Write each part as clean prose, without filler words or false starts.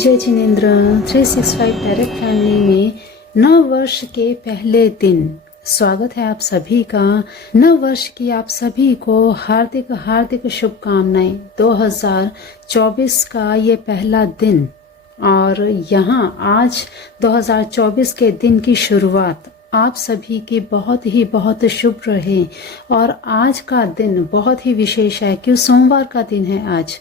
जय Jinendra 365 direct family में नव वर्ष के पहले दिन स्वागत है आप सभी का। नव वर्ष की आप सभी को हार्दिक हार्दिक शुभकामनाएं। 2024 का ये पहला दिन और यहाँ आज 2024 के दिन की शुरुआत आप सभी की बहुत शुभ रहे। और आज का दिन बहुत ही विशेष है क्यों सोमवार का दिन है। आज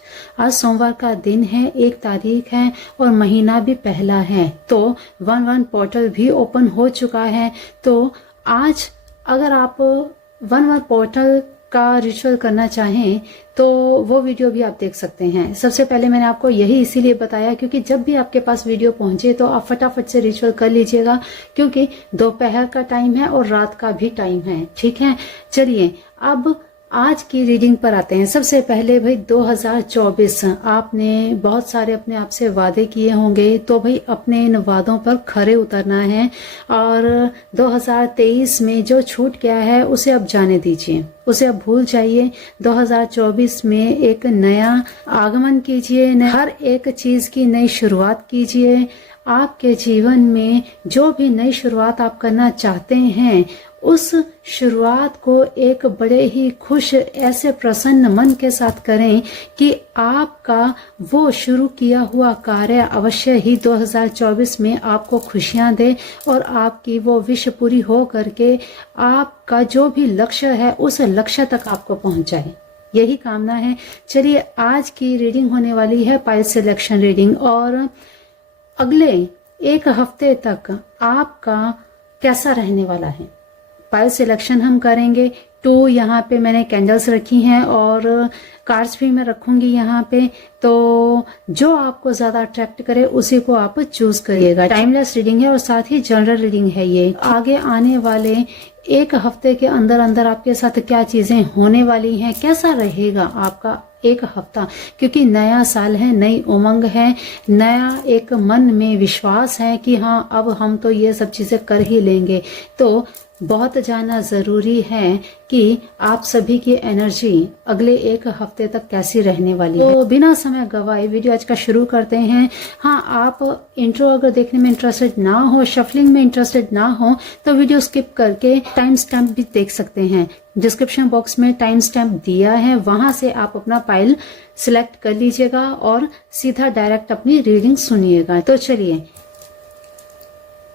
सोमवार का दिन है, 1 तारीख है और महीना भी पहला है। तो 11 पोर्टल भी ओपन हो चुका है। तो आज अगर आप 11 पोर्टल का रिचुअल करना चाहें तो वो वीडियो भी आप देख सकते हैं। सबसे पहले मैंने आपको यही इसीलिए बताया क्योंकि जब भी आपके पास वीडियो पहुंचे तो आप फटाफट से रिचुअल कर लीजिएगा क्योंकि दोपहर का टाइम है और रात का भी टाइम है। ठीक है, चलिए अब आज की रीडिंग पर आते हैं। सबसे पहले भाई 2024 आपने बहुत सारे अपने आप से वादे किए होंगे तो भाई अपने इन वादों पर खरे उतरना है और 2023 में जो छूट गया है उसे अब जाने दीजिए, उसे अब भूल जाइए। 2024 में एक नया आगमन कीजिए, हर एक चीज की नई शुरुआत कीजिए। आपके जीवन में जो भी नई शुरुआत आप करना चाहते हैं उस शुरुआत को एक बड़े ही खुश ऐसे प्रसन्न मन के साथ करें कि आपका वो शुरू किया हुआ कार्य अवश्य ही 2024 में आपको खुशियां दे और आपकी वो विश पूरी हो करके आपका जो भी लक्ष्य है उस लक्ष्य तक आपको पहुंचाए, यही कामना है। चलिए आज की रीडिंग होने वाली है पाइल सिलेक्शन रीडिंग और अगले 1 हफ्ते तक आपका कैसा रहने वाला है पाइल सिलेक्शन हम करेंगे। 2 यहाँ पे मैंने कैंडल्स रखी हैं और कार्ड्स भी मैं रखूंगी यहाँ पे। तो जो आपको ज्यादा अट्रैक्ट करे उसी को आप चूज करिएगा। टाइमलेस रीडिंग है और साथ ही जनरल रीडिंग है। ये आगे आने वाले 1 हफ्ते के अंदर अंदर आपके साथ क्या चीजें होने वाली हैं, कैसा रहेगा आपका 1 हफ्ता, क्योंकि नया साल है, नई उमंग है, नया एक मन में विश्वास है कि हाँ अब हम तो ये सब चीजें कर ही लेंगे। तो बहुत जानना जरूरी है कि आप सभी की एनर्जी अगले 1 हफ्ते तक कैसी रहने वाली है। तो बिना समय गवाए वीडियो आज का शुरू करते हैं। हाँ, आप इंट्रो अगर देखने में इंटरेस्टेड ना हो, शफलिंग में इंटरेस्टेड ना हो तो वीडियो स्किप करके टाइम स्टैम्प भी देख सकते हैं। डिस्क्रिप्शन बॉक्स में टाइम स्टैम्प दिया है, वहां से आप अपना फाइल सिलेक्ट कर लीजिएगा और सीधा डायरेक्ट अपनी रीडिंग सुनिएगा। तो चलिए,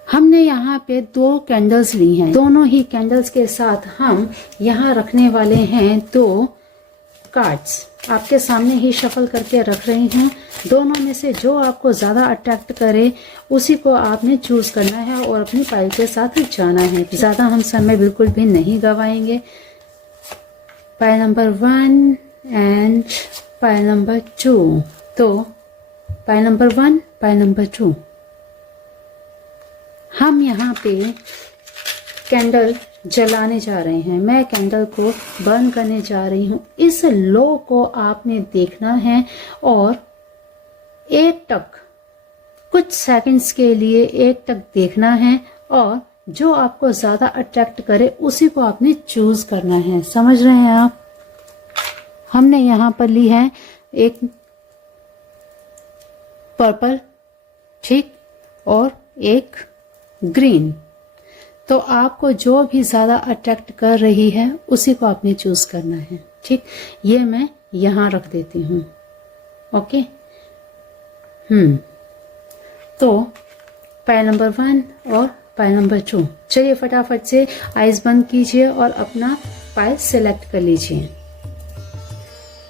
हमने यहाँ पे 2 कैंडल्स ली हैं। दोनों ही कैंडल्स के साथ हम यहाँ रखने वाले हैं 2 कार्ड्स। आपके सामने ही शफल करके रख रही हूँ। दोनों में से जो आपको ज्यादा अट्रैक्ट करे उसी को आपने चूज करना है और अपनी फाइल के साथ जाना है। ज्यादा हम समय बिल्कुल भी नहीं गवाएंगे। Pile number 1 and pile number 2। तो पाइल नंबर 1, पाइल नंबर 2। हम यहाँ पे कैंडल जलाने जा रहे हैं। मैं कैंडल को बर्न करने जा रही हूँ। इस लो को आपने देखना है और एकटक कुछ सेकंड्स के लिए एकटक देखना है और जो आपको ज्यादा अट्रैक्ट करे उसी को आपने चूज करना है। समझ रहे हैं आप? हमने यहाँ पर ली है एक पर्पल, ठीक, और एक ग्रीन। तो आपको जो भी ज्यादा अट्रैक्ट कर रही है उसी को आपने चूज करना है। ठीक, ये मैं यहां रख देती हूँ। ओके, तो पाइल नंबर 1 और पाइल नंबर 2। चलिए फटाफट से आइज बंद कीजिए और अपना पाइल सेलेक्ट कर लीजिए।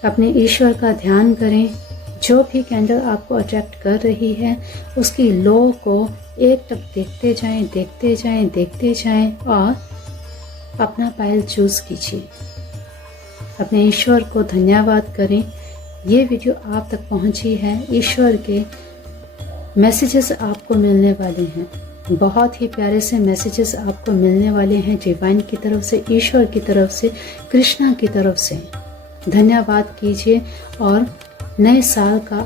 अपने ईश्वर का ध्यान करें। जो भी कैंडल आपको अट्रैक्ट कर रही है उसकी लो को एकटक देखते जाएं, देखते जाएं, देखते जाएं और अपना पाइल चूज कीजिए। अपने ईश्वर को धन्यवाद करें। ये वीडियो आप तक पहुंची है, ईश्वर के मैसेजेस आपको मिलने वाले हैं। बहुत ही प्यारे से मैसेजेस आपको मिलने वाले हैं डिवाइन की तरफ से, ईश्वर की तरफ से, कृष्णा की तरफ से। धन्यवाद कीजिए और नए साल का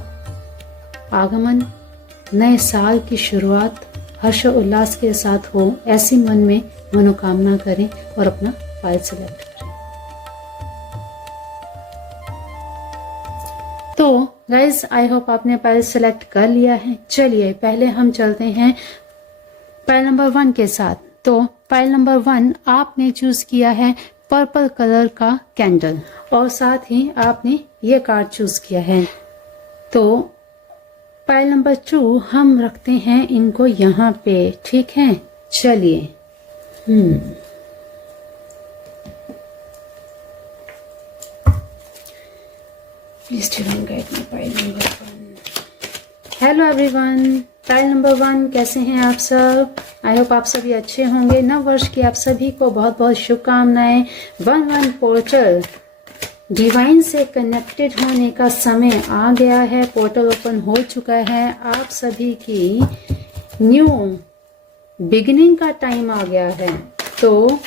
आगमन, नए साल की शुरुआत हर्ष उल्लास के साथ हो, ऐसी मन में मनोकामना करें और अपना फाइल सेलेक्ट करें। तो गाइस आई होप आपने पायल सेलेक्ट कर लिया है। चलिए पहले हम चलते हैं पायल नंबर 1 के साथ। तो पायल नंबर 1 आपने चूज किया है पर्पल कलर का कैंडल और साथ ही आपने ये कार्ड चूज किया है। तो पायल नंबर 2 हम रखते हैं इनको यहाँ पे, ठीक है। चलिए please guide me pile number 1। Hello everyone, pile number 1 कैसे हैं आप सब? आई होप आप सभी अच्छे होंगे। नव वर्ष की आप सभी को बहुत बहुत शुभकामनाएं। 1-1 पोर्टल डिवाइन से कनेक्टेड होने का समय आ गया है। पोर्टल ओपन हो चुका है। आप सभी की न्यू बिगिनिंग का टाइम आ गया है। तो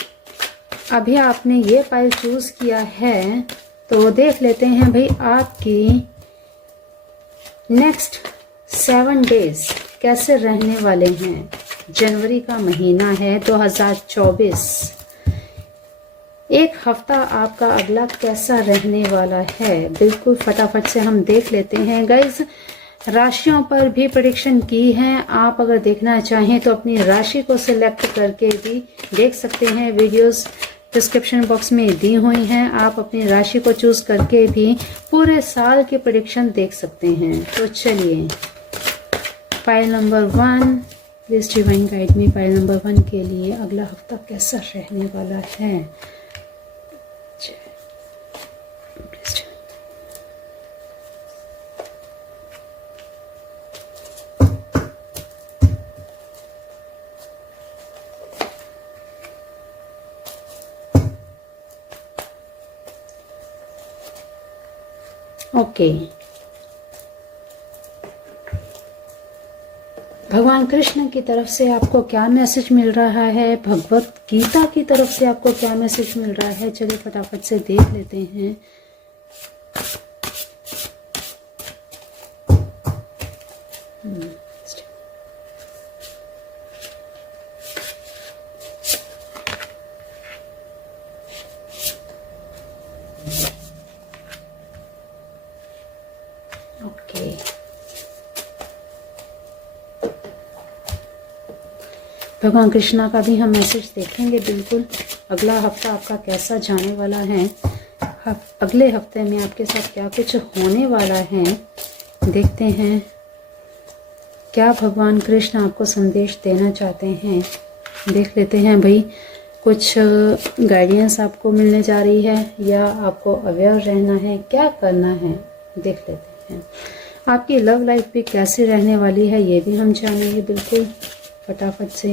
अभी आपने ये पायल चूज किया है, तो देख लेते हैं भाई आपकी नेक्स्ट 7 डेज कैसे रहने वाले हैं। जनवरी का महीना है 2024। एक हफ्ता आपका अगला कैसा रहने वाला है, बिल्कुल फटाफट से हम देख लेते हैं। गाइज राशियों पर भी प्रेडिक्शन की है। आप अगर देखना चाहें तो अपनी राशि को सिलेक्ट करके भी देख सकते हैं। वीडियोस डिस्क्रिप्शन बॉक्स में दी हुई हैं। आप अपनी राशि को चूज करके भी पूरे साल की प्रेडिक्शन देख सकते हैं। तो चलिए pile number 1 please divine guide me. Pile number 1 के लिए अगला हफ्ता कैसा रहने वाला है। ओके भगवान कृष्ण की तरफ से आपको क्या मैसेज मिल रहा है, भगवत गीता की तरफ से आपको क्या मैसेज मिल रहा है, चलिए फटाफट से देख लेते हैं। ओके भगवान कृष्णा का भी हम मैसेज देखेंगे। बिल्कुल अगला हफ्ता आपका कैसा जाने वाला है, अगले हफ्ते में आपके साथ क्या कुछ होने वाला है, देखते हैं क्या भगवान कृष्ण आपको संदेश देना चाहते हैं। देख लेते हैं भाई, कुछ गाइडेंस आपको मिलने जा रही है या आपको अवेयर रहना है, क्या करना है, देख लेते हैं। आपकी लव लाइफ भी कैसे रहने वाली है ये भी हम जानेंगे बिल्कुल फटाफट से।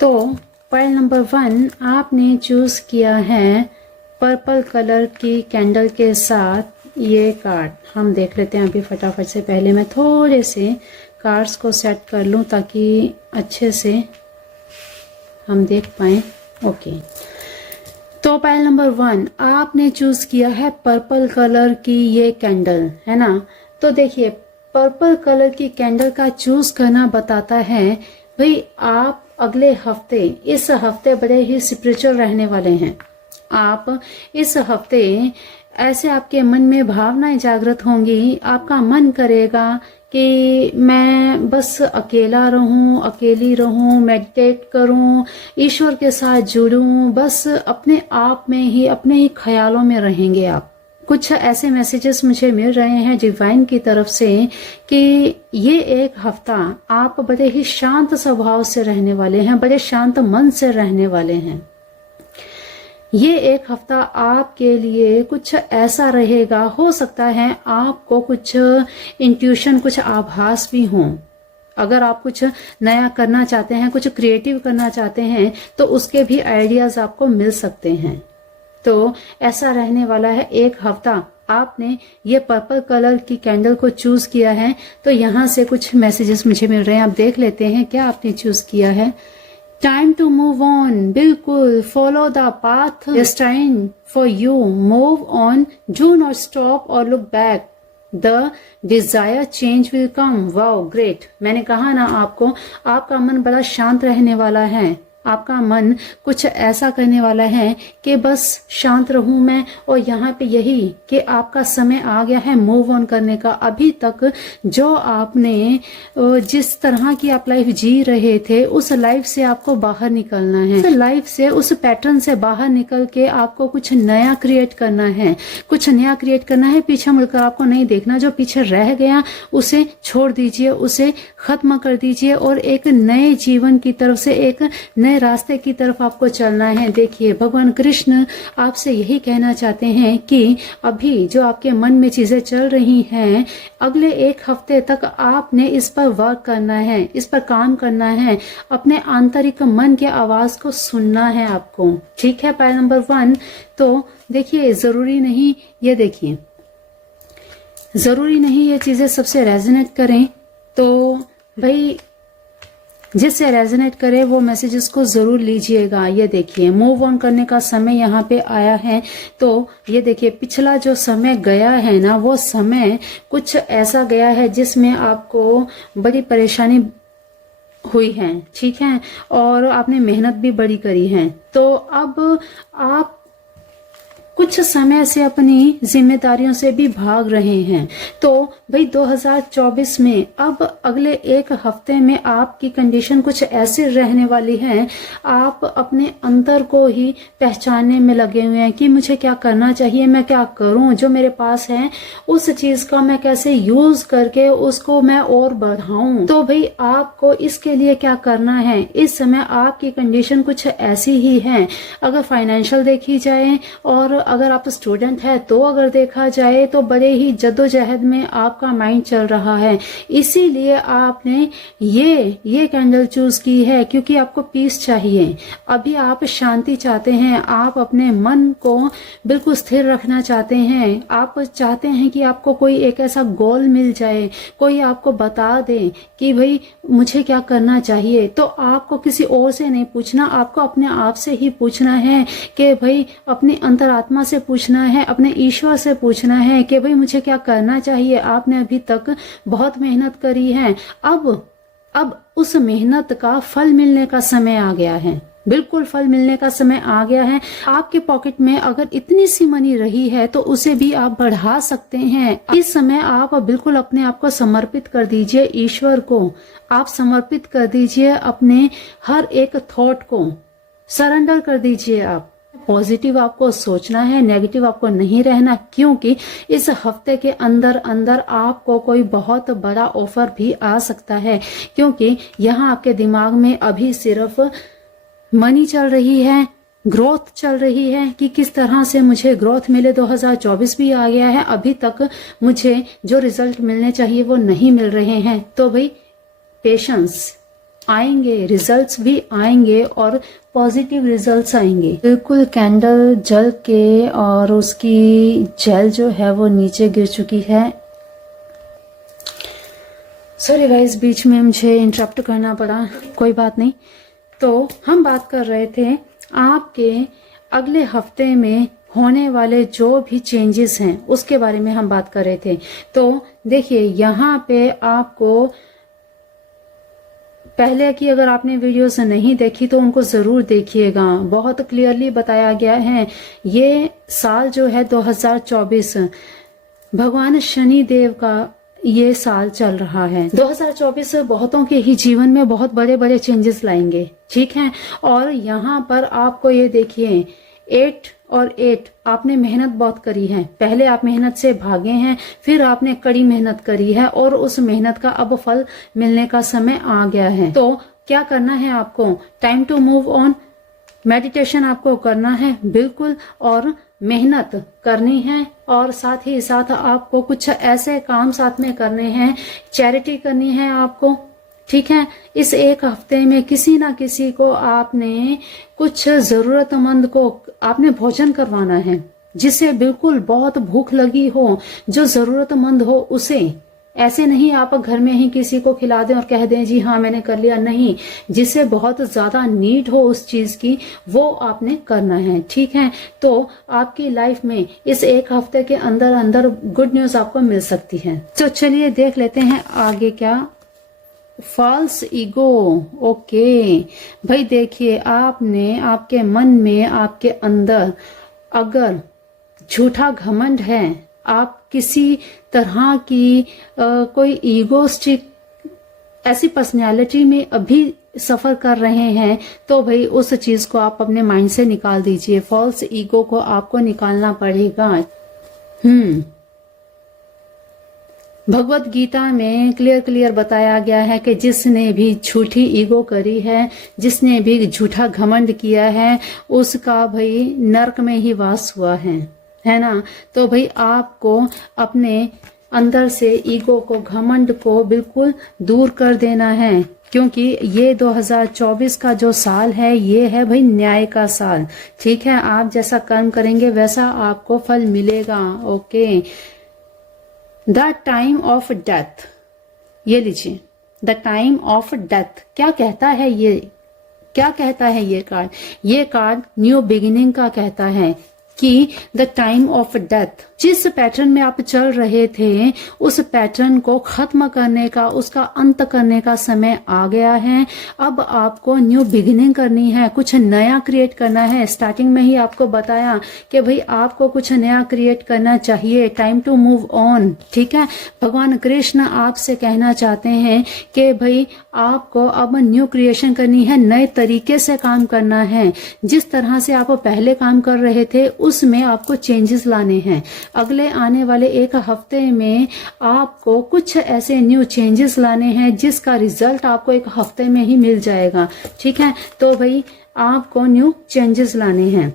तो पायल नंबर 1 आपने चूज किया है पर्पल कलर की कैंडल के साथ ये कार्ड। हम देख लेते हैं अभी फटाफट से। पहले मैं थोड़े से कार्ड्स को सेट कर लूं ताकि अच्छे से हम देख पाए। ओके तो पायल नंबर 1 आपने चूज किया है पर्पल कलर की ये कैंडल, है ना। तो देखिए पर्पल कलर की कैंडल का चूज करना बताता है भाई आप अगले हफ्ते, इस हफ्ते बड़े ही स्पिरिचुअल रहने वाले हैं। आप इस हफ्ते ऐसे आपके मन में भावनाएं जागृत होंगी, आपका मन करेगा कि मैं बस अकेला रहूं, अकेली रहूं, मेडिटेट करूं, ईश्वर के साथ जुड़ूं, बस अपने आप में ही, अपने ही ख्यालों में रहेंगे आप। कुछ ऐसे मैसेजेस मुझे मिल रहे हैं डिवाइन की तरफ से कि ये एक हफ्ता आप बड़े ही शांत स्वभाव से रहने वाले हैं, बड़े शांत मन से रहने वाले हैं। ये एक हफ्ता आपके लिए कुछ ऐसा रहेगा, हो सकता है आपको कुछ इंट्यूशन, कुछ आभास भी हों। अगर आप कुछ नया करना चाहते हैं, कुछ क्रिएटिव करना चाहते हैं, तो उसके भी आइडियाज आपको मिल सकते हैं। तो ऐसा रहने वाला है एक हफ्ता। आपने ये पर्पल कलर की कैंडल को चूज किया है, तो यहाँ से कुछ मैसेजेस मुझे मिल रहे हैं। आप देख लेते हैं क्या आपने चूज किया है। टाइम टू मूव ऑन, बिल्कुल follow the path, it's time for you, move on, do not stop और look back. The desire change will come. Wow great. मैंने कहा ना आपको, आपका मन बड़ा शांत रहने वाला है, आपका मन कुछ ऐसा करने वाला है कि बस शांत रहूं मैं, और यहाँ पे यही कि आपका समय आ गया है मूव ऑन करने का। अभी तक जो आपने जिस तरह की आप लाइफ जी रहे थे, उस लाइफ से आपको बाहर निकलना है। उस लाइफ से, उस पैटर्न से बाहर निकल के आपको कुछ नया क्रिएट करना है, कुछ नया क्रिएट करना है। पीछे मुड़कर आपको नहीं देखना, जो पीछे रह गया उसे छोड़ दीजिए, उसे खत्म कर दीजिए और एक नए जीवन की तरफ से, एक नए रास्ते की तरफ आपको चलना है। देखिए भगवान कृष्ण आपसे यही कहना चाहते हैं कि अभी जो आपके मन में चीजें चल रही हैं, अगले एक हफ्ते तक आपने इस पर वर्क करना है, इस पर काम करना है, अपने आंतरिक मन की आवाज को सुनना है आपको। ठीक है, पॉइंट नंबर 1। तो देखिए जरूरी नहीं, ये देखिए जरूरी नहीं ये चीजें सबसे रेजोनेट करें, तो भाई जिससे रेजोनेट करे वो मैसेजेस को जरूर लीजिएगा। ये देखिए मूव ऑन करने का समय यहाँ पे आया है। तो ये देखिए पिछला जो समय गया है ना, वो समय कुछ ऐसा गया है जिसमें आपको बड़ी परेशानी हुई है, ठीक है, और आपने मेहनत भी बड़ी करी है। तो अब आप कुछ समय से अपनी जिम्मेदारियों से भी भाग रहे हैं। तो भाई 2024 में अब अगले एक हफ्ते में आपकी कंडीशन कुछ ऐसी रहने वाली है, आप अपने अंतर को ही पहचानने में लगे हुए हैं कि मुझे क्या करना चाहिए, मैं क्या करूं, जो मेरे पास है उस चीज का मैं कैसे यूज करके उसको मैं और बढ़ाऊं। तो भाई आपको इसके लिए क्या करना है, इस समय आपकी कंडीशन कुछ ऐसी ही है। अगर फाइनेंशियल देखी जाए और अगर आप स्टूडेंट है तो अगर देखा जाए तो बड़े ही जद्दोजहद में आपका माइंड चल रहा है। इसीलिए आपने ये कैंडल चूज की है क्योंकि आपको पीस चाहिए। अभी आप शांति चाहते हैं, आप अपने मन को बिल्कुल स्थिर रखना चाहते हैं। आप चाहते हैं कि आपको कोई एक ऐसा गोल मिल जाए, कोई आपको बता दे कि भाई मुझे क्या करना चाहिए। तो आपको किसी और से नहीं पूछना, आपको अपने आप से ही पूछना है कि भाई अपनी अंतरात्मा से पूछना है, अपने ईश्वर से पूछना है कि भाई मुझे क्या करना चाहिए। आपने अभी तक बहुत मेहनत करी है, अब उस मेहनत का फल मिलने का समय आ गया है, बिल्कुल फल मिलने का समय आ गया है। आपके पॉकेट में अगर इतनी सी मनी रही है तो उसे भी आप बढ़ा सकते हैं। इस समय आप बिल्कुल अपने आप को समर्पित कर दीजिए ईश्वर को, आप समर्पित कर दीजिए अपने हर एक थॉट को, सरेंडर कर दीजिए। आप पॉजिटिव आपको सोचना है, नेगेटिव आपको नहीं रहना, क्योंकि इस हफ्ते के अंदर अंदर आपको कोई बहुत बड़ा ऑफर भी आ सकता है। क्योंकि यहाँ आपके दिमाग में अभी सिर्फ मनी चल रही है, ग्रोथ चल रही है कि किस तरह से मुझे ग्रोथ मिले। 2024 भी आ गया है, अभी तक मुझे जो रिजल्ट मिलने चाहिए वो नहीं मिल रहे हैं। तो भाई पेशेंस, आएंगे रिजल्ट्स भी आएंगे और पॉजिटिव रिजल्ट्स आएंगे। बिल्कुल कैंडल जल के और उसकी जेल जो है वो नीचे गिर चुकी है। सॉरी गाइस, बीच में मुझे इंटरप्ट करना पड़ा, कोई बात नहीं। तो हम बात कर रहे थे आपके अगले हफ्ते में होने वाले जो भी चेंजेस हैं उसके बारे में हम बात कर रहे थे। तो देखिए यहाँ पे आपको पहले की अगर आपने वीडियोस नहीं देखी तो उनको जरूर देखिएगा, बहुत क्लियरली बताया गया है। ये साल जो है 2024 भगवान शनि देव का ये साल चल रहा है। 2024 बहुतों के ही जीवन में बहुत बड़े बड़े चेंजेस लाएंगे, ठीक है। और यहाँ पर आपको ये देखिए 8 और 8 आपने मेहनत बहुत करी है, पहले आप मेहनत से भागे हैं, फिर आपने कड़ी मेहनत करी है और उस मेहनत का अब फल मिलने का समय आ गया है। तो क्या करना है आपको, time to move on, meditation आपको करना है बिल्कुल, और मेहनत करनी है, और साथ ही साथ आपको कुछ ऐसे काम साथ में करने हैं, चैरिटी करनी है आपको, ठीक है। इस एक हफ्ते में किसी ना किसी को आपने, कुछ जरूरतमंद को आपने भोजन करवाना है, जिसे बिल्कुल बहुत भूख लगी हो, जो जरूरतमंद हो उसे, ऐसे नहीं आप घर में ही किसी को खिला दें और कह दें जी हाँ मैंने कर लिया, नहीं, जिसे बहुत ज्यादा नीड हो उस चीज की वो आपने करना है, ठीक है। तो आपकी लाइफ में इस एक हफ्ते के अंदर अंदर गुड न्यूज आपको मिल सकती है। तो चलिए देख लेते हैं आगे क्या। फॉल्स ईगो, ओके भाई देखिए, आपने आपके मन में आपके अंदर अगर झूठा घमंड है, आप किसी तरह की कोई ईगोस्टिक ऐसी पर्सनैलिटी में अभी सफर कर रहे हैं, तो भाई उस चीज को आप अपने माइंड से निकाल दीजिए। फॉल्स ईगो को आपको निकालना पड़ेगा। भगवत गीता में क्लियर बताया गया है कि जिसने भी झूठी ईगो करी है, जिसने भी झूठा घमंड किया है, उसका भाई नरक में ही वास हुआ है ना। तो भाई आपको अपने अंदर से ईगो को, घमंड को बिल्कुल दूर कर देना है, क्योंकि ये 2024 का जो साल है ये है भाई न्याय का साल, ठीक है। आप जैसा कर्म करेंगे वैसा आपको फल मिलेगा, okay. The time of death, ये लीजिए, द टाइम ऑफ डेथ क्या कहता है, ये क्या कहता है ये कार्ड? ये कार्ड न्यू बिगिनिंग का कहता है कि द टाइम ऑफ डेथ, जिस पैटर्न में आप चल रहे थे उस पैटर्न को खत्म करने का, उसका अंत करने का समय आ गया है। अब आपको न्यू बिगिनिंग करनी है, कुछ नया क्रिएट करना है। स्टार्टिंग में ही आपको बताया कि भाई आपको कुछ नया क्रिएट करना चाहिए, टाइम टू मूव ऑन, ठीक है। भगवान कृष्ण आपसे कहना चाहते हैं कि भाई आपको अब न्यू क्रिएशन करनी है, नए तरीके से काम करना है। जिस तरह से आप पहले काम कर रहे थे उसमें आपको चेंजेस लाने हैं। अगले आने वाले एक हफ्ते में आपको कुछ ऐसे न्यू चेंजेस लाने हैं जिसका रिजल्ट आपको एक हफ्ते में ही मिल जाएगा, ठीक है। तो भाई आपको न्यू चेंजेस लाने हैं।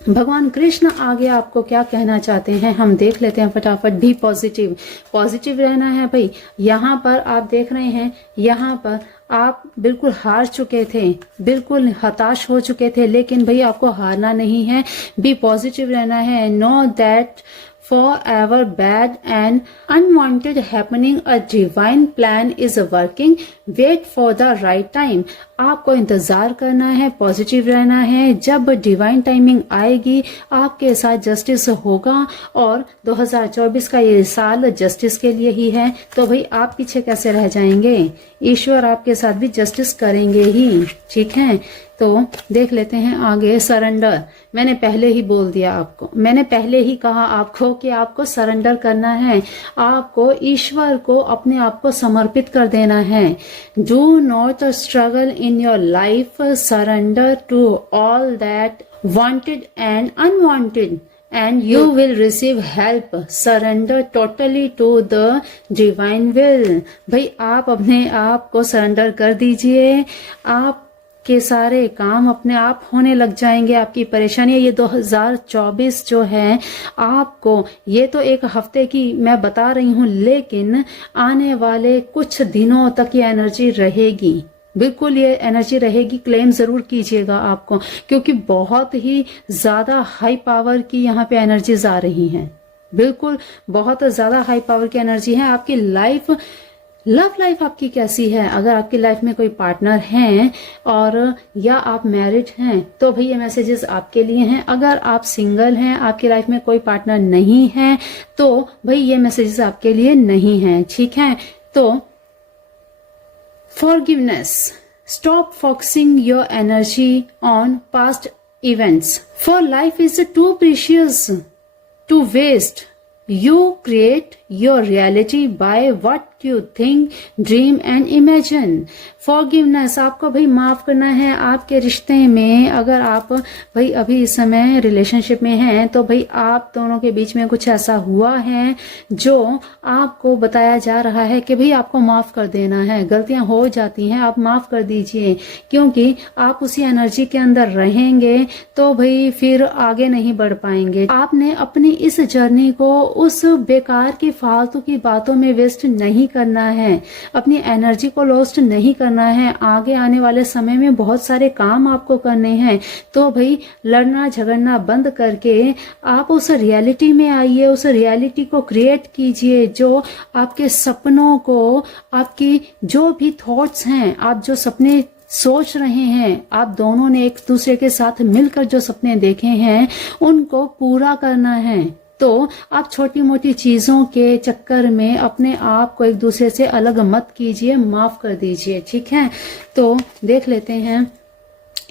भगवान कृष्ण आगे आपको क्या कहना चाहते हैं हम देख लेते हैं फटाफट। भी पॉजिटिव, पॉजिटिव रहना है भाई। यहाँ पर आप देख रहे हैं, यहाँ पर आप बिल्कुल हार चुके थे, बिल्कुल हताश हो चुके थे, लेकिन भाई आपको हारना नहीं है, बी पॉजिटिव रहना है। Know that forever bad and unwanted happening, a divine plan is working, wait for the right time। आपको इंतजार करना है, पॉजिटिव रहना है। जब डिवाइन टाइमिंग आएगी आपके साथ जस्टिस होगा, और 2024 का ये साल जस्टिस के लिए ही है। तो भाई आप पीछे कैसे रह जाएंगे, ईश्वर आपके साथ भी जस्टिस करेंगे ही, ठीक है। तो देख लेते हैं आगे। सरेंडर, मैंने पहले ही बोल दिया आपको, मैंने पहले ही कहा आपको कि आपको सरेंडर करना है, आपको ईश्वर को अपने आप को समर्पित कर देना है। Do not struggle in your life, surrender to all that wanted and unwanted and you will receive help, surrender totally to the divine will। भाई आप अपने आप को सरेंडर कर दीजिए, आप के सारे काम अपने आप होने लग जाएंगे। आपकी परेशानी, ये 2024 जो है आपको, ये तो एक हफ्ते की मैं बता रही हूँ, लेकिन आने वाले कुछ दिनों तक ये एनर्जी रहेगी, बिल्कुल ये एनर्जी रहेगी। क्लेम जरूर कीजिएगा आपको, क्योंकि बहुत ही ज्यादा हाई पावर की यहाँ पे एनर्जीज आ रही हैं, बिल्कुल बहुत ज्यादा हाई पावर की एनर्जी है। आपकी लाइफ, लव लाइफ आपकी कैसी है? अगर आपकी लाइफ में कोई पार्टनर हैं और या आप मैरिड हैं तो भाई ये मैसेजेस आपके लिए हैं। अगर आप सिंगल हैं, आपकी लाइफ में कोई पार्टनर नहीं है, तो भाई ये मैसेजेस आपके लिए नहीं है, ठीक है। तो forgiveness, stop focusing your energy on past events, for life is too precious to waste। You create your reality by what you think, dream and imagine। Forgiveness, आपको भाई माफ करना है। आपके रिश्ते में अगर आप भाई अभी इस समय रिलेशनशिप में हैं तो भाई आप दोनों के बीच में कुछ ऐसा हुआ है जो आपको बताया जा रहा है कि भाई आपको माफ कर देना है। गलतियां हो जाती हैं, आप माफ कर दीजिए, क्योंकि आप उसी एनर्जी के अंदर रहेंगे तो भाई फिर आगे नहीं बढ़ पाएंगे। आपने अपनी इस जर्नी को उस बेकार की फालतू की बातों में वेस्ट नहीं करना है, अपनी एनर्जी को लॉस्ट नहीं करना है। आगे आने वाले समय में बहुत सारे काम आपको करने हैं, तो भाई लड़ना झगड़ना बंद करके आप उस रियलिटी में आइए, उस रियलिटी को क्रिएट कीजिए जो आपके सपनों को, आपकी जो भी थॉट्स हैं, आप जो सपने सोच रहे हैं, आप दोनों ने एक दूसरे के साथ मिलकर जो सपने देखे हैं उनको पूरा करना है। तो आप छोटी मोटी चीजों के चक्कर में अपने आप को एक दूसरे से अलग मत कीजिए, माफ कर दीजिए, ठीक है। तो देख लेते हैं।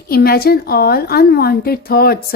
Imagine all unwanted thoughts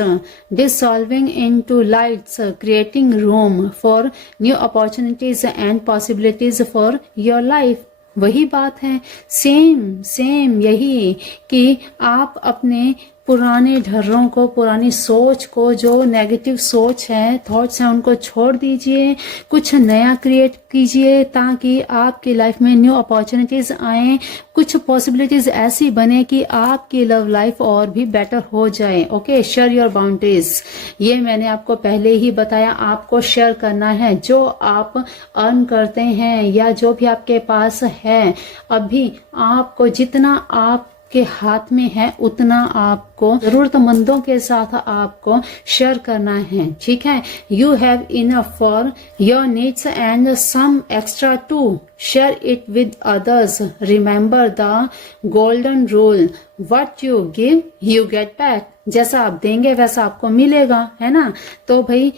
dissolving into lights, creating room for new opportunities and possibilities for your life. वही बात है, सेम यही कि आप अपने पुराने ढर्रों को, पुरानी सोच को, जो नेगेटिव सोच है, थॉट्स हैं, उनको छोड़ दीजिए, कुछ नया क्रिएट कीजिए ताकि आपकी लाइफ में न्यू अपॉर्चुनिटीज आए, कुछ पॉसिबिलिटीज ऐसी बने कि आपकी लव लाइफ और भी बेटर हो जाए। ओके, शेयर योर बाउंड्रीज, ये मैंने आपको पहले ही बताया, आपको शेयर करना है। जो आप अर्न करते हैं या जो भी आपके पास है, अभी आपको जितना आप के हाथ में है उतना आपको जरूरतमंदों के साथ आपको शेयर करना है, ठीक है। You have enough for your needs and some extra to share it with others. Remember the golden rule, what you give you get back. जैसा आप देंगे वैसा आपको मिलेगा, है ना। तो भाई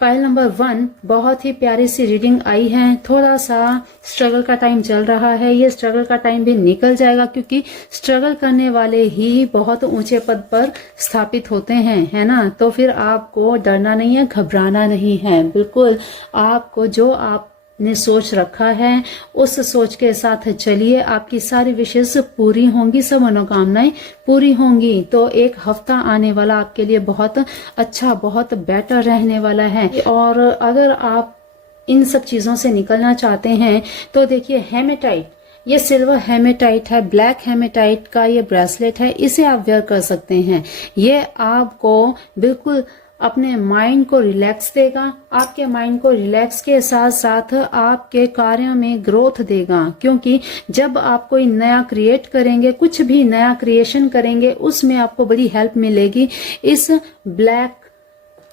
पाइल नंबर 1 बहुत ही प्यारी सी रीडिंग आई है। थोड़ा सा स्ट्रगल का टाइम चल रहा है, ये स्ट्रगल का टाइम भी निकल जाएगा क्योंकि स्ट्रगल करने वाले ही बहुत ऊंचे पद पर स्थापित होते हैं, है ना। तो फिर आपको डरना नहीं है, घबराना नहीं है, बिल्कुल आपको जो आपने सोच रखा है उस सोच के साथ चलिए, आपकी सारी विशेष पूरी होंगी, सब मनोकामनाएं पूरी होंगी। तो एक हफ्ता आने वाला आपके लिए बहुत अच्छा, बहुत बेटर रहने वाला है। और अगर आप इन सब चीजों से निकलना चाहते हैं तो देखिए, हेमेटाइट, ये सिल्वर हेमेटाइट है, ब्लैक हेमेटाइट का ये ब्रेसलेट है, इसे आप वेयर कर सकते हैं। ये आपको बिल्कुल अपने माइंड को रिलैक्स देगा, आपके माइंड को रिलैक्स के साथ साथ आपके कार्यों में ग्रोथ देगा। क्योंकि जब आप कोई नया क्रिएट करेंगे, कुछ भी नया क्रिएशन करेंगे, उसमें आपको बड़ी हेल्प मिलेगी इस ब्लैक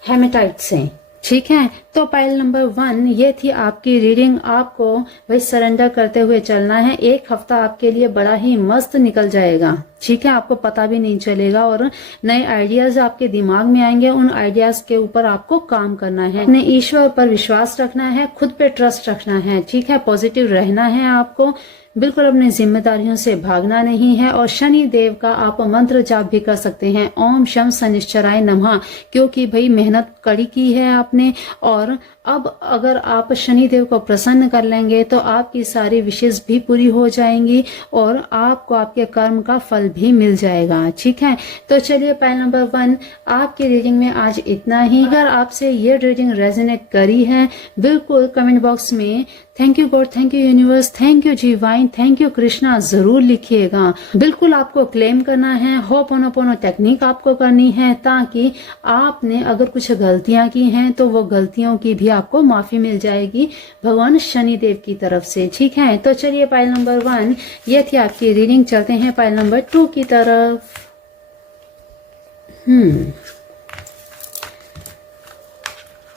हेमेटाइट से, ठीक है। तो पाइल नंबर 1 ये थी आपकी रीडिंग। आपको भाई सरेंडर करते हुए चलना है। एक हफ्ता आपके लिए बड़ा ही मस्त निकल जाएगा, ठीक है, आपको पता भी नहीं चलेगा और नए आइडियाज आपके दिमाग में आएंगे। उन आइडियाज के ऊपर आपको काम करना है, अपने ईश्वर पर विश्वास रखना है, खुद पे ट्रस्ट रखना है, ठीक है, पॉजिटिव रहना है आपको, बिल्कुल अपनी जिम्मेदारियों से भागना नहीं है। और शनि देव का आप मंत्र जाप भी कर सकते हैं, ओम शम शनिश्चराय नमः, क्योंकि भाई मेहनत कड़ी की है आपने। और अब अगर आप शनि देव को प्रसन्न कर लेंगे तो आपकी सारी विशेष भी पूरी हो जाएंगी और आपको आपके कर्म का फल भी मिल जाएगा, ठीक है। तो चलिए पाइल नंबर 1 आपकी रीडिंग में आज इतना ही। अगर आपसे ये रीडिंग रेजोनेट करी है, बिल्कुल कमेंट बॉक्स में thank you God, thank you universe, thank you divine, thank you Krishna जरूर लिखिएगा। बिल्कुल आपको क्लेम करना है, होपोनोपोनो टेक्निक आपको करनी है, ताकि आपने अगर कुछ गलतियां की हैं तो वो गलतियों की भी आपको माफी मिल जाएगी भगवान शनि देव की तरफ से, ठीक है। तो चलिए पाइल नंबर 1 ये थी आपकी रीडिंग। चलते हैं पाइल नंबर 2 की तरफ।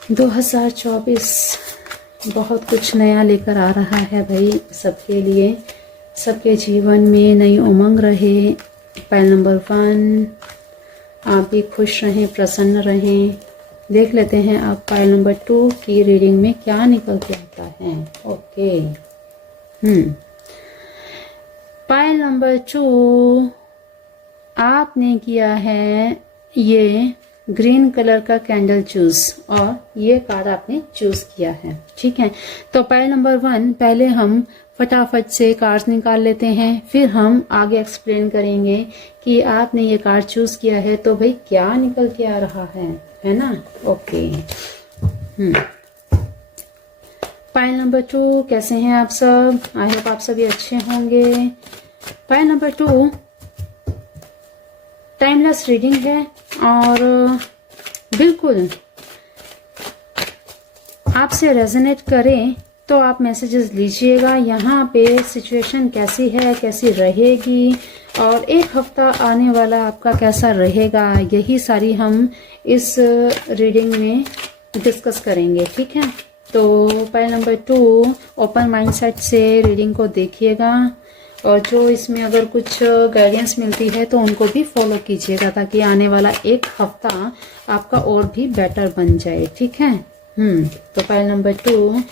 2024 बहुत कुछ नया लेकर आ रहा है भाई सबके लिए, सबके जीवन में नई उमंग रहे। पाइल नंबर 1 आप भी खुश रहें, प्रसन्न रहें। देख लेते हैं आप पाइल नंबर 2 की रीडिंग में क्या निकल के आता है। ओके, पाइल नंबर 2 आपने किया है ये ग्रीन कलर का कैंडल चूज और ये कार्ड आपने चूज किया है, ठीक है। तो पाइल नंबर 1 पहले हम फटाफट से कार्ड्स निकाल लेते हैं, फिर हम आगे एक्सप्लेन करेंगे कि आपने ये कार्ड चूज किया है तो भाई क्या निकल के आ रहा है ना। ओके, पाइल नंबर 2 कैसे हैं आप सब? आई होप आप सभी अच्छे होंगे। पाइल नंबर 2 टाइमलेस रीडिंग है और बिल्कुल आपसे रेजोनेट करे तो आप मैसेजेस लीजिएगा। यहाँ पे सिचुएशन कैसी है, कैसी रहेगी, और एक हफ्ता आने वाला आपका कैसा रहेगा, यही सारी हम इस रीडिंग में डिस्कस करेंगे। ठीक है, तो पाइल नंबर 2 ओपन माइंडसेट से रीडिंग को देखिएगा, और जो इसमें अगर कुछ गाइडेंस मिलती है तो उनको भी फॉलो कीजिएगा, ताकि आने वाला एक हफ्ता आपका और भी बेटर बन जाए। ठीक है। तो पाइल नंबर 2,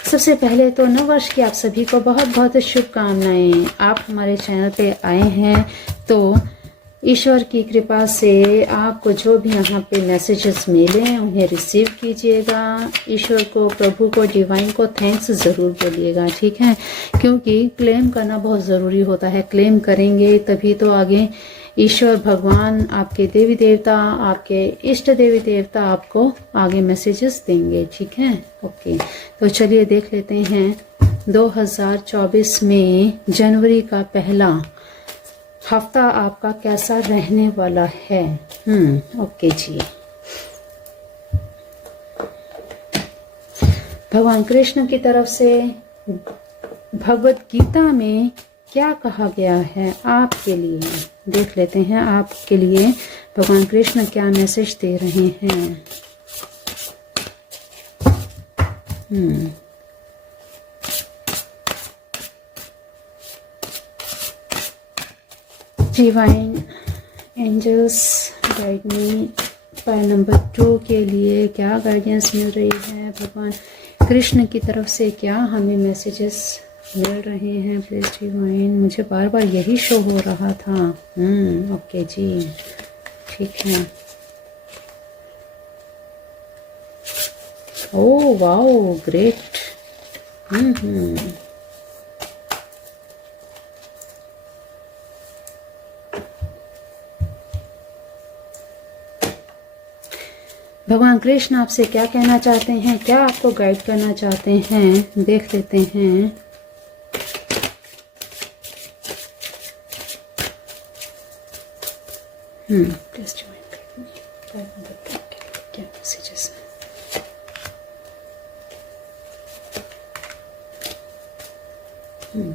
सबसे पहले तो नव वर्ष की आप सभी को बहुत बहुत शुभकामनाएं। आप हमारे चैनल पे आए हैं तो ईश्वर की कृपा से आपको जो भी यहाँ पे मैसेजेस मिले उन्हें रिसीव कीजिएगा। ईश्वर को, प्रभु को, डिवाइन को थैंक्स ज़रूर बोलिएगा। ठीक है, क्योंकि क्लेम करना बहुत ज़रूरी होता है। क्लेम करेंगे तभी तो आगे ईश्वर भगवान, आपके देवी देवता, आपके इष्ट देवी देवता आपको आगे मैसेजेस देंगे। ठीक है, ओके। तो चलिए देख लेते हैं 2024 में जनवरी का पहला हफ्ता आपका कैसा रहने वाला है। ओके जी। भगवान कृष्ण की तरफ से भगवत गीता में क्या कहा गया है आपके लिए, देख लेते हैं आपके लिए भगवान कृष्ण क्या मैसेज दे रहे हैं। Divine angels guide me, pile number 2 के लिए क्या गाइडेंस मिल रही है, भगवान कृष्ण की तरफ से क्या हमें मैसेजेस मिल रहे हैं। प्लीज डिवाइन, मुझे बार बार यही शो हो रहा था। ओके जी, ठीक है। Oh wow, great. भगवान कृष्ण आपसे क्या कहना चाहते हैं, क्या आपको गाइड करना चाहते हैं, देख लेते हैं। प्लीज क्या मैसेजेस हैं।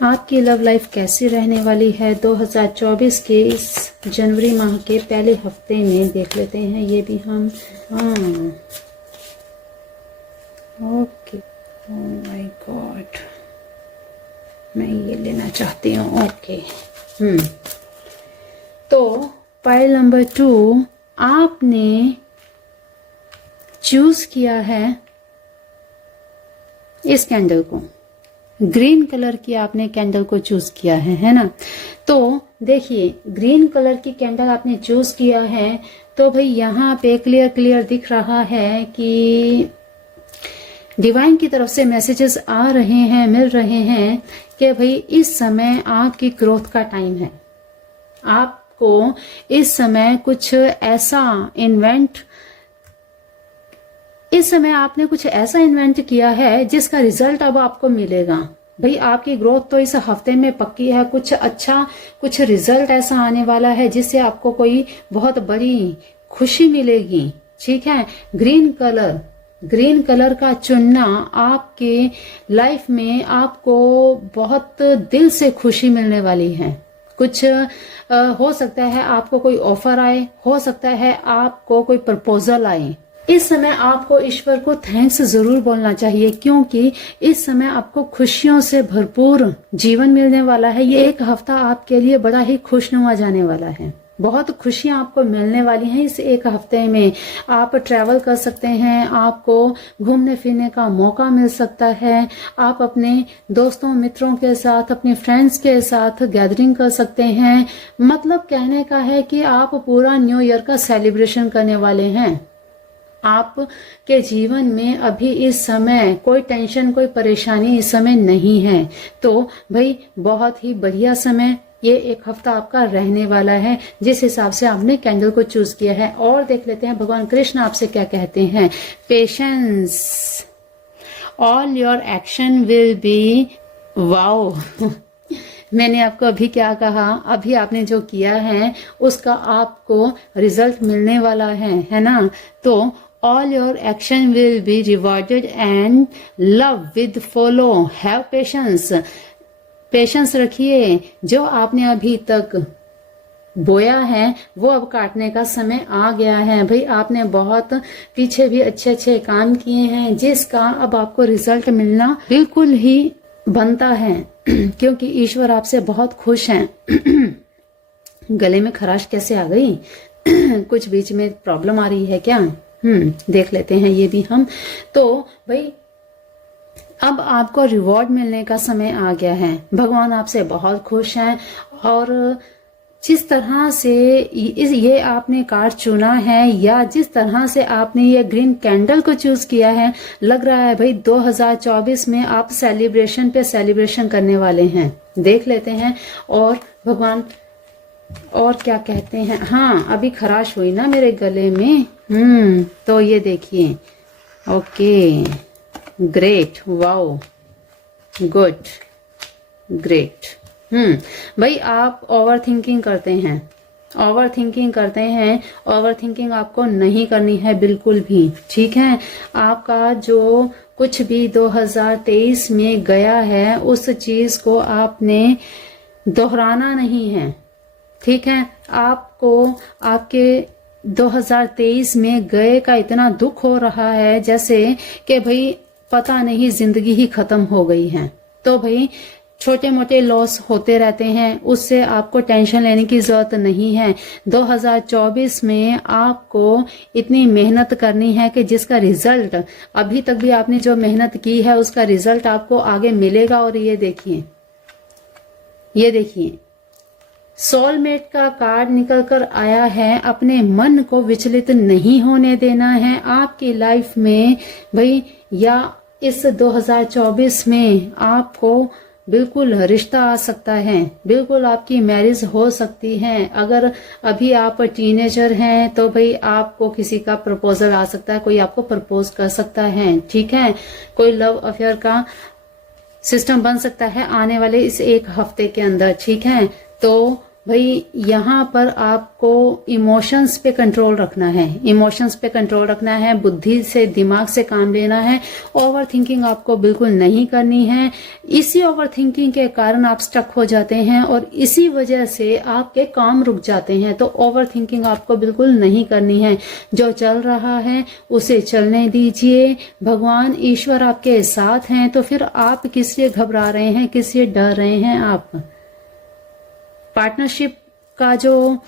आपकी लव लाइफ कैसी रहने वाली है 2024 के इस जनवरी माह के पहले हफ्ते में, देख लेते हैं ये भी हम। ओके, ओह माय गॉड, मैं ये लेना चाहती हूँ। ओके। तो पाइल नंबर 2 आपने चूज किया है इस कैंडल को, ग्रीन कलर की आपने कैंडल को चूज किया है ना। तो देखिए, ग्रीन कलर की कैंडल आपने चूज किया है तो भाई यहाँ पे क्लियर दिख रहा है कि डिवाइन की तरफ से मैसेजेस आ रहे हैं, मिल रहे हैं कि भाई इस समय आपकी ग्रोथ का टाइम है। आपको इस समय कुछ ऐसा इस समय आपने कुछ ऐसा इन्वेंट किया है जिसका रिजल्ट अब आपको मिलेगा। भाई आपकी ग्रोथ तो इस हफ्ते में पक्की है, कुछ अच्छा, कुछ रिजल्ट ऐसा आने वाला है जिससे आपको कोई बहुत बड़ी खुशी मिलेगी। ठीक है, ग्रीन कलर का चुनना आपके लाइफ में आपको बहुत दिल से खुशी मिलने वाली है। कुछ हो सकता है आपको कोई ऑफर आए, हो सकता है आपको कोई प्रपोजल आए। इस समय आपको ईश्वर को थैंक्स जरूर बोलना चाहिए, क्योंकि इस समय आपको खुशियों से भरपूर जीवन मिलने वाला है। ये एक हफ्ता आपके लिए बड़ा ही खुशनुमा जाने वाला है। बहुत खुशियां आपको मिलने वाली हैं इस एक हफ्ते में। आप ट्रैवल कर सकते हैं, आपको घूमने फिरने का मौका मिल सकता है, आप अपने दोस्तों मित्रों के साथ, अपने फ्रेंड्स के साथ गैदरिंग कर सकते हैं। मतलब कहने का है कि आप पूरा न्यू ईयर का सेलिब्रेशन करने वाले हैं। आपके जीवन में अभी इस समय कोई टेंशन, कोई परेशानी इस समय नहीं है। तो भाई बहुत ही बढ़िया समय ये एक हफ्ता आपका रहने वाला है, जिस हिसाब से आपने कैंडल को चूज किया है। और देख लेते हैं भगवान कृष्ण आपसे क्या कहते हैं। Patience, all your action will be wow. मैंने आपको अभी क्या कहा, अभी आपने जो किया है उसका आपको रिजल्ट मिलने वाला है ना। तो all your action will be rewarded and love with follow, have patience, patience रखिए। जो आपने अभी तक बोया है वो अब काटने का समय आ गया है। भाई आपने बहुत पीछे भी अच्छे अच्छे काम किए हैं जिसका अब आपको रिजल्ट मिलना बिल्कुल ही बनता है क्योंकि ईश्वर आपसे बहुत खुश हैं। गले में खराश कैसे आ गई? कुछ बीच में प्रॉब्लम आ रही है क्या? देख लेते हैं ये भी हम। तो भाई अब आपको रिवॉर्ड मिलने का समय आ गया है। भगवान आपसे बहुत खुश हैं और जिस तरह से ये आपने कार्ड चुना है या जिस तरह से आपने ये ग्रीन कैंडल को चूज किया है, लग रहा है भाई 2024 में आप सेलिब्रेशन पे सेलिब्रेशन करने वाले हैं। देख लेते हैं और भगवान और क्या कहते हैं। हाँ, अभी खराश हुई ना मेरे गले में। तो ये देखिए, okay, great, wow, good, great. भाई आप ओवर थिंकिंग करते हैं, ओवर थिंकिंग करते हैं। ओवर थिंकिंग आपको नहीं करनी है बिल्कुल भी, ठीक है। आपका जो कुछ भी 2023 में गया है उस चीज को आपने दोहराना नहीं है, ठीक है। आपको आपके 2023 में गए का इतना दुख हो रहा है जैसे कि भाई पता नहीं जिंदगी ही खत्म हो गई है। तो भाई छोटे मोटे लॉस होते रहते हैं, उससे आपको टेंशन लेने की जरूरत नहीं है। 2024 में आपको इतनी मेहनत करनी है कि जिसका रिजल्ट अभी तक भी आपने जो मेहनत की है उसका रिजल्ट आपको आगे मिलेगा। और ये देखिए, ये देखिए, सोलमेट का कार्ड निकल कर आया है। अपने मन को विचलित नहीं होने देना है आपकी लाइफ में भाई, या इस 2024 में आपको बिल्कुल रिश्ता आ सकता है, बिल्कुल आपकी मैरिज हो सकती है। अगर अभी आप टीनेजर हैं तो भाई आपको किसी का प्रपोजल आ सकता है, कोई आपको प्रपोज कर सकता है, ठीक है। कोई लव अफेयर का सिस्टम बन सकता है आने वाले इस एक हफ्ते के अंदर, ठीक है। तो भाई यहाँ पर आपको इमोशंस पे कंट्रोल रखना है, इमोशंस पे कंट्रोल रखना है, बुद्धि से दिमाग से काम लेना है। ओवर थिंकिंग आपको बिल्कुल नहीं करनी है। इसी ओवर थिंकिंग के कारण आप स्टक हो जाते हैं और इसी वजह से आपके काम रुक जाते हैं। तो ओवर थिंकिंग आपको बिल्कुल नहीं करनी है। जो चल रहा है उसे चलने दीजिए। भगवान ईश्वर आपके साथ हैं, तो फिर आप किस लिए घबरा रहे हैं, किस लिए डर रहे हैं आप? पार्टनरशिप का जो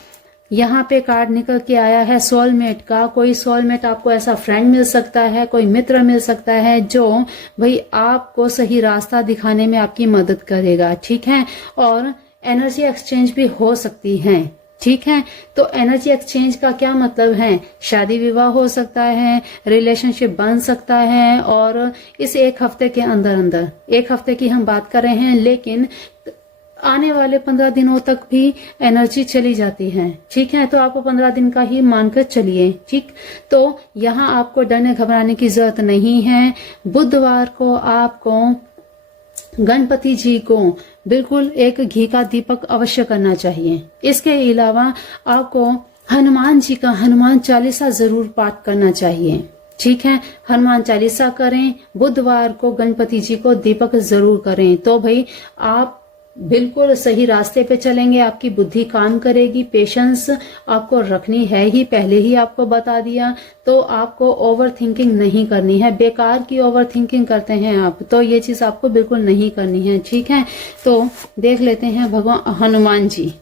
यहाँ पे कार्ड निकल के आया है सोलमेट का, कोई सोलमेट आपको ऐसा फ्रेंड मिल सकता है, कोई मित्र मिल सकता है जो भाई आपको सही रास्ता दिखाने में आपकी मदद करेगा, ठीक है। और एनर्जी एक्सचेंज भी हो सकती है, ठीक है। तो एनर्जी एक्सचेंज का क्या मतलब है? शादी विवाह हो सकता है, रिलेशनशिप बन सकता है। और इस एक हफ्ते के अंदर अंदर, एक हफ्ते की हम बात कर रहे हैं, लेकिन आने वाले 15 दिनों तक भी एनर्जी चली जाती है, ठीक है। तो आपको 15 दिन का ही मानकर चलिए, ठीक। तो यहाँ आपको डरने घबराने की जरूरत नहीं है। बुधवार को आपको गणपति जी को बिल्कुल एक घी का दीपक अवश्य करना चाहिए। इसके अलावा आपको हनुमान जी का हनुमान चालीसा जरूर पाठ करना चाहिए, ठीक है। हनुमान चालीसा करें, बुधवार को गणपति जी को दीपक जरूर करें। तो भाई आप बिल्कुल सही रास्ते पे चलेंगे, आपकी बुद्धि काम करेगी। पेशेंस आपको रखनी है ही, पहले ही आपको बता दिया। तो आपको ओवर थिंकिंग नहीं करनी है, बेकार की ओवर थिंकिंग करते हैं आप, तो ये चीज आपको बिल्कुल नहीं करनी है, ठीक है। तो देख लेते हैं भगवान हनुमान जी।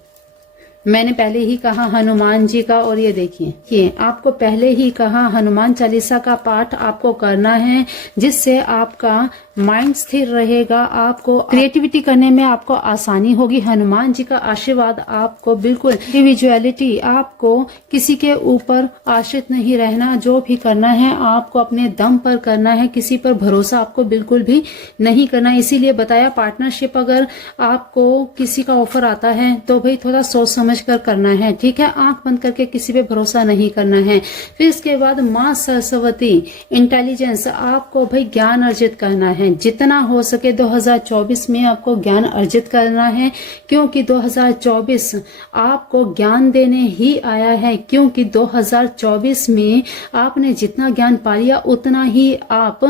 मैंने पहले ही कहा हनुमान जी का, और ये देखिए, ये आपको पहले ही कहा हनुमान चालीसा का पाठ आपको करना है, जिससे आपका माइंड स्थिर रहेगा, आपको क्रिएटिविटी करने में आपको आसानी होगी। हनुमान जी का आशीर्वाद आपको बिल्कुल, इंडिविजुअलिटी, आपको किसी के ऊपर आश्रित नहीं रहना। जो भी करना है आपको अपने दम पर करना है, किसी पर भरोसा आपको बिल्कुल भी नहीं करना। इसीलिए बताया, पार्टनरशिप अगर आपको किसी का ऑफर आता है तो भाई थोड़ा सोच समझ समझ कर करना है, ठीक है। आंख बंद करके किसी पे भरोसा नहीं करना है। फिर इसके बाद माँ सरस्वती इंटेलिजेंस, आपको भाई ज्ञान अर्जित करना है, जितना हो सके 2024 में आपको ज्ञान अर्जित करना है, क्योंकि 2024 आपको ज्ञान देने ही आया है। क्योंकि 2024 में आपने जितना ज्ञान पा लिया उतना ही आप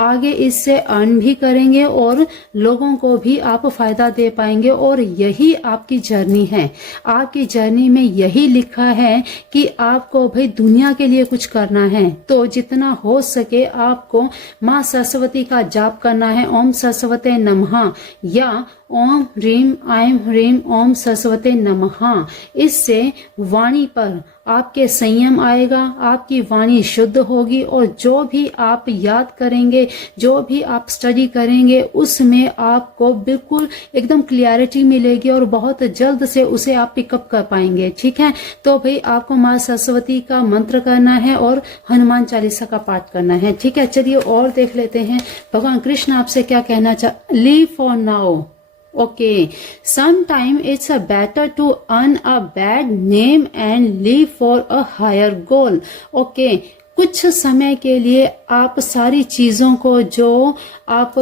आगे इससे अर्न भी करेंगे और लोगों को भी आप फायदा दे पाएंगे। और यही आपकी जर्नी है। आपकी जर्नी में यही लिखा है कि आपको भाई दुनिया के लिए कुछ करना है। तो जितना हो सके आपको माँ सरस्वती का जाप करना है, ओम सरस्वते नमः या ओम ह्रीम ऐं ह्रीम ओम सरस्वते नमः। इससे वाणी पर आपके संयम आएगा, आपकी वाणी शुद्ध होगी और जो भी आप याद करेंगे, जो भी आप स्टडी करेंगे, उसमें आपको बिल्कुल एकदम क्लियरिटी मिलेगी और बहुत जल्द से उसे आप पिकअप कर पाएंगे, ठीक है। तो भाई आपको माँ सरस्वती का मंत्र करना है और हनुमान चालीसा का पाठ करना है, ठीक है। चलिए और देख लेते हैं भगवान कृष्ण आपसे क्या कहना leave for now. Okay, sometime it's a better to earn a bad name and live for a higher goal. Okay, कुछ समय के लिए आप सारी चीजों को जो आप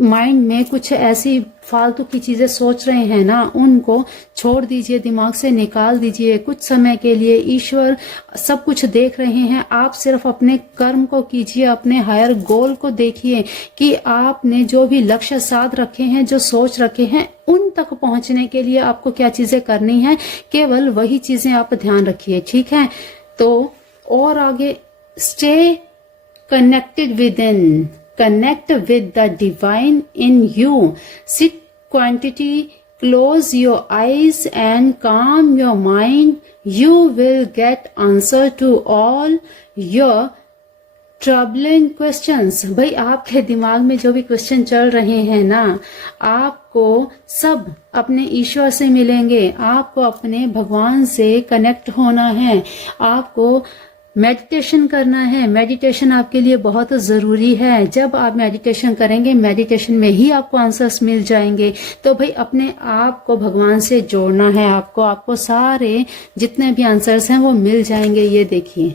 माइंड में कुछ ऐसी फालतू की चीजें सोच रहे हैं ना, उनको छोड़ दीजिए, दिमाग से निकाल दीजिए। कुछ समय के लिए ईश्वर सब कुछ देख रहे हैं, आप सिर्फ अपने कर्म को कीजिए, अपने हायर गोल को देखिए कि आपने जो भी लक्ष्य साध रखे हैं, जो सोच रखे हैं, उन तक पहुंचने के लिए आपको क्या चीजें करनी है, केवल वही चीजें आप ध्यान रखिए, ठीक है। तो और आगे stay connected within, connect with the divine in you, sit quantity, close your eyes and calm your mind. You will get answer to all your troubling questions. भाई आपके दिमाग में जो भी क्वेश्चन चल रहे हैं ना, आपको सब अपने ईश्वर से मिलेंगे। आपको अपने भगवान से कनेक्ट होना है, आपको मेडिटेशन करना है। मेडिटेशन आपके लिए बहुत जरूरी है। जब आप मेडिटेशन करेंगे, मेडिटेशन में ही आपको आंसर्स मिल जाएंगे। तो भाई अपने आप को भगवान से जोड़ना है, आपको सारे जितने भी आंसर्स हैं वो मिल जाएंगे। ये देखिए।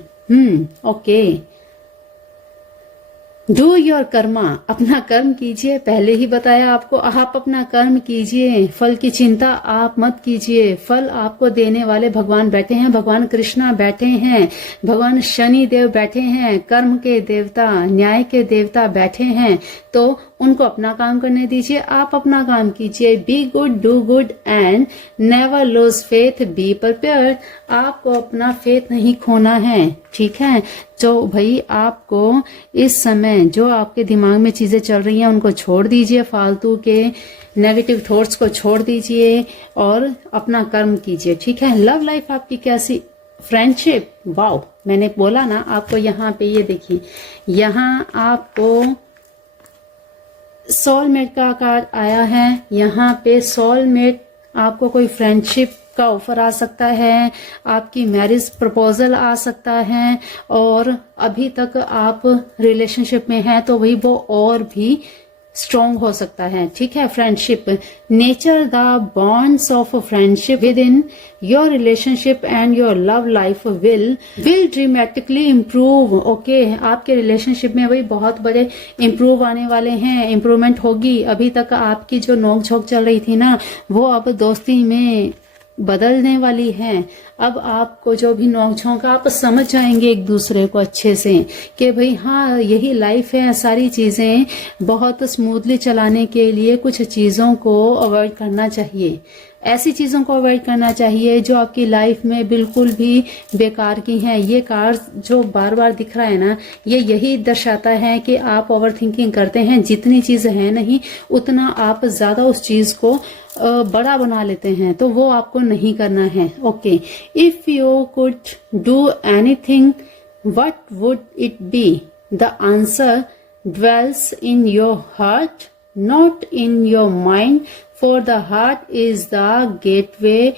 ओके, डू योर कर्मा, अपना कर्म कीजिए। पहले ही बताया आपको, आप अपना कर्म कीजिए, फल की चिंता आप मत कीजिए। फल आपको देने वाले भगवान बैठे हैं, भगवान कृष्णा बैठे हैं, भगवान शनि देव बैठे हैं, कर्म के देवता, न्याय के देवता बैठे हैं। तो उनको अपना काम करने दीजिए, आप अपना काम कीजिए। Be good, do good and never lose faith, be prepared. आपको अपना फेथ नहीं खोना है, ठीक है। तो भाई आपको इस समय जो आपके दिमाग में चीजें चल रही हैं उनको छोड़ दीजिए, फालतू के नेगेटिव थॉट्स को छोड़ दीजिए और अपना कर्म कीजिए, ठीक है। लव लाइफ आपकी कैसी, फ्रेंडशिप, वाओ, मैंने बोला ना आपको। यहाँ पे ये देखिए, यहाँ आपको सोलमेट का कार्ड आया है। यहाँ पे सोलमेट, आपको कोई फ्रेंडशिप का ऑफर आ सकता है, आपकी मैरिज प्रपोजल आ सकता है, और अभी तक आप रिलेशनशिप में हैं तो वही वो और भी स्ट्रॉन्ग हो सकता है, ठीक है। Friendship, nature the bonds of friendship with in your relationship and your love life will dramatically improve. Okay, आपके रिलेशनशिप में वही बहुत बड़े इम्प्रूव आने वाले हैं, इम्प्रूवमेंट होगी। अभी तक आपकी जो नोक झोंक चल रही थी ना, वो अब दोस्ती में बदलने वाली है। अब आपको जो भी नोकझोंक, आप समझ जाएंगे एक दूसरे को अच्छे से कि भाई हाँ यही लाइफ है। सारी चीजें बहुत स्मूथली चलाने के लिए कुछ चीजों को अवॉइड करना चाहिए। ऐसी चीजों को अवॉइड करना चाहिए जो आपकी लाइफ में बिल्कुल भी बेकार की हैं। ये कार्ड जो बार बार दिख रहा है ना, ये यही दर्शाता है कि आप ओवर थिंकिंग करते हैं। जितनी चीज है नहीं उतना आप ज्यादा उस चीज को बड़ा बना लेते हैं, तो वो आपको नहीं करना है। Okay, if you could do anything what would it be? The answer dwells in your heart, not in your mind, for the heart is the gateway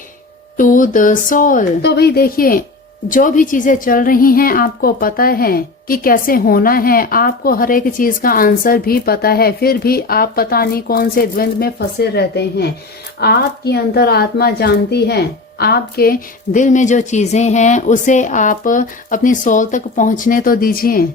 to the soul. तो भाई देखिए, जो भी चीजें चल रही हैं आपको पता है कि कैसे होना है, आपको हर एक चीज का आंसर भी पता है, फिर भी आप पता नहीं कौन से द्वंद में फंसे रहते हैं। आपकी अंतर आत्मा जानती है आपके दिल में जो चीजें हैं उसे आप अपनी सोल तक पहुंचने तो दीजिए,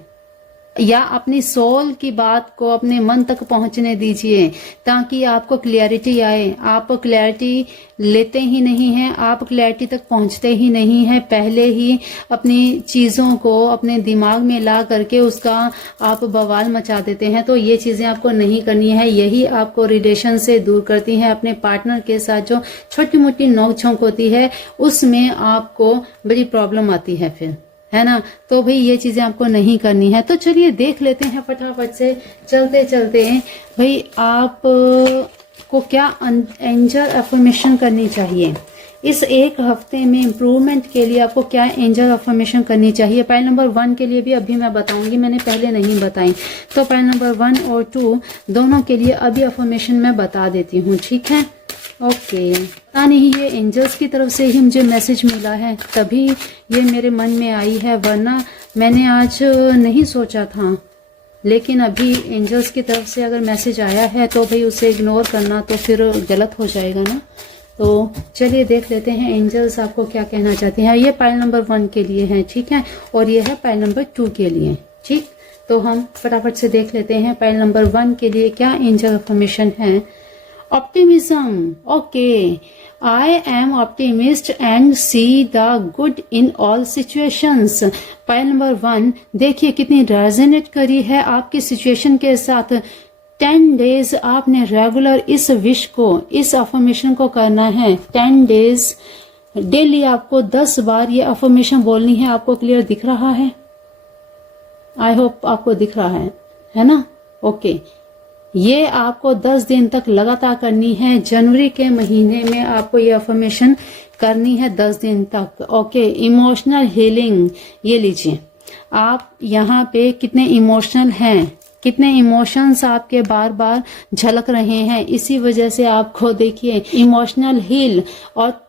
या अपनी सोल की बात को अपने मन तक पहुंचने दीजिए, ताकि आपको क्लैरिटी आए। आप क्लैरिटी लेते ही नहीं हैं, आप क्लैरिटी तक पहुंचते ही नहीं हैं, पहले ही अपनी चीजों को अपने दिमाग में ला करके उसका आप बवाल मचा देते हैं। तो ये चीजें आपको नहीं करनी है, यही आपको रिलेशन से दूर करती है। अपने पार्टनर के साथ जो छोटी मोटी नोक-झोंक होती है उसमें आपको बड़ी प्रॉब्लम आती है फिर, है ना। तो भाई ये चीजें आपको नहीं करनी है। तो चलिए देख लेते हैं फटाफट से, चलते चलते भाई आप को क्या एंजल अफर्मेशन करनी चाहिए इस एक हफ्ते में। इम्प्रूवमेंट के लिए आपको क्या एंजल अफर्मेशन करनी चाहिए। पैल नंबर 1 के लिए भी अभी मैं बताऊंगी, मैंने पहले नहीं बताई। तो पैल नंबर 1 और 2 दोनों के लिए अभी अफर्मेशन मैं बता देती हूँ, ठीक है। ओके, पता नहीं ये एंजल्स की तरफ से ही मुझे मैसेज मिला है, तभी ये मेरे मन में आई है, वरना मैंने आज नहीं सोचा था। लेकिन अभी एंजल्स की तरफ से अगर मैसेज आया है तो भाई उसे इग्नोर करना तो फिर गलत हो जाएगा ना। तो चलिए देख लेते हैं एंजल्स आपको क्या कहना चाहते हैं। ये पाइल नंबर 1 के लिए है, ठीक है, और ये है पाइल नंबर 2 के लिए, ठीक। तो हम फटाफट से देख लेते हैं पाइल नंबर 1 के लिए क्या एंजल अफर्मेशन है। Optimism, okay, I am optimist and see the good in all situations। Pile number 1 देखिए कितनी रेजोनेट करी है आपकी सिचुएशन के साथ। 10 डेज आपने रेगुलर इस विश को, इस अफर्मेशन को करना है। 10 डेज डेली आपको 10 बार ये अफर्मेशन बोलनी है। आपको क्लियर दिख रहा है? आई होप आपको दिख रहा है ना। ओके, ये आपको 10 दिन तक लगातार करनी है। जनवरी के महीने में आपको ये अफर्मेशन करनी है 10 दिन तक। ओके, इमोशनल हीलिंग, ये लीजिए आप यहाँ पे कितने इमोशनल हैं, कितने इमोशंस आपके बार बार झलक रहे हैं, इसी वजह से आपको देखिए इमोशनल हील। और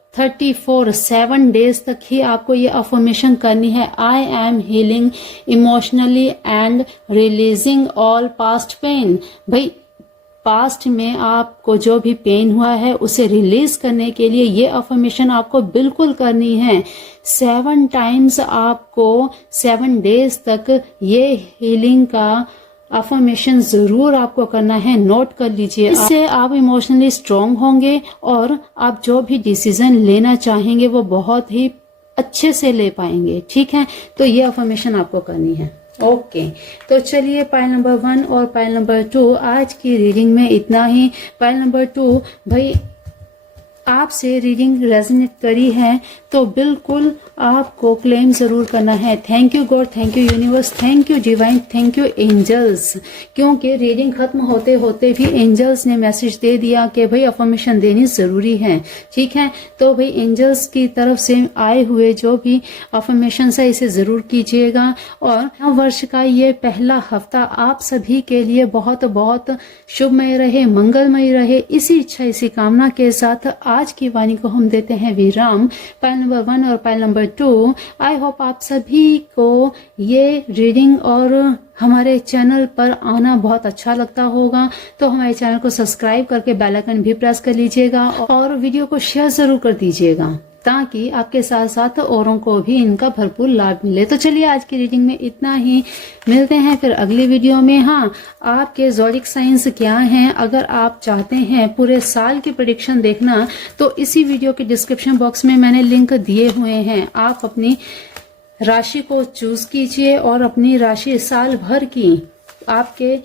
7 डेज तक ही आपको ये अफर्मेशन करनी है। I am healing emotionally and releasing all past pain. भाई पास्ट में आपको जो भी पेन हुआ है उसे रिलीज करने के लिए ये अफर्मेशन आपको बिल्कुल करनी है। 7 टाइम्स आपको 7 डेज तक ये हीलिंग का अफर्मेशन जरूर आपको करना है। नोट कर लीजिए, इससे आप इमोशनली स्ट्रांग होंगे और आप जो भी डिसीजन लेना चाहेंगे वो बहुत ही अच्छे से ले पाएंगे, ठीक है। तो ये अफर्मेशन आपको करनी है। ओके, तो चलिए पाइल नंबर 1 और पाइल नंबर 2 आज की रीडिंग में इतना ही। पाइल नंबर 2 भाई आपसे रीडिंग रेजोनेट करी है तो बिल्कुल आपको क्लेम जरूर करना है। Thank you God, thank you universe, thank you divine, thank you angels, क्योंकि रीडिंग खत्म होते होते भी एंजल्स ने मैसेज दे दिया कि भाई अफर्मेशन देनी जरूरी है, ठीक है। तो भाई एंजल्स की तरफ से आए हुए जो भी अफर्मेशन है इसे जरूर कीजिएगा। और नव वर्ष का ये पहला हफ्ता आप सभी के लिए बहुत बहुत शुभमय रहे, मंगलमय रहे। इसी इच्छा, इसी कामना के साथ आज की वाणी को हम देते हैं विराम। पाइल नंबर 1 और पाइल नंबर 2, आई होप आप सभी को ये रीडिंग और हमारे चैनल पर आना बहुत अच्छा लगता होगा। तो हमारे चैनल को सब्सक्राइब करके बेल आइकन भी प्रेस कर लीजिएगा और वीडियो को शेयर जरूर कर दीजिएगा, ताकि आपके साथ साथ औरों को भी इनका भरपूर लाभ मिले। तो चलिए आज की रीडिंग में इतना ही, मिलते हैं फिर अगली वीडियो में। हाँ, आपके ज़ोडिक साइंस क्या हैं, अगर आप चाहते हैं पूरे साल की प्रेडिक्शन देखना तो इसी वीडियो के डिस्क्रिप्शन बॉक्स में मैंने लिंक दिए हुए हैं। आप अपनी राशि को चूज कीजिए और अपनी राशि साल भर की, आपके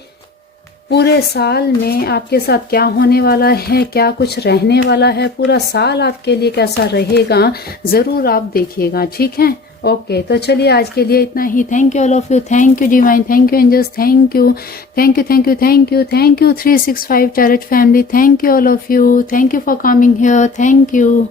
पूरे साल में आपके साथ क्या होने वाला है, क्या कुछ रहने वाला है, पूरा साल आपके लिए कैसा रहेगा, जरूर आप देखिएगा, ठीक है। ओके, तो चलिए आज के लिए इतना ही। Thank you all of you, thank you divine, thank you angels, thank you, thank you, thank you, thank you, thank you 365 tarot family, thank you all of you, thank you for coming here, thank you.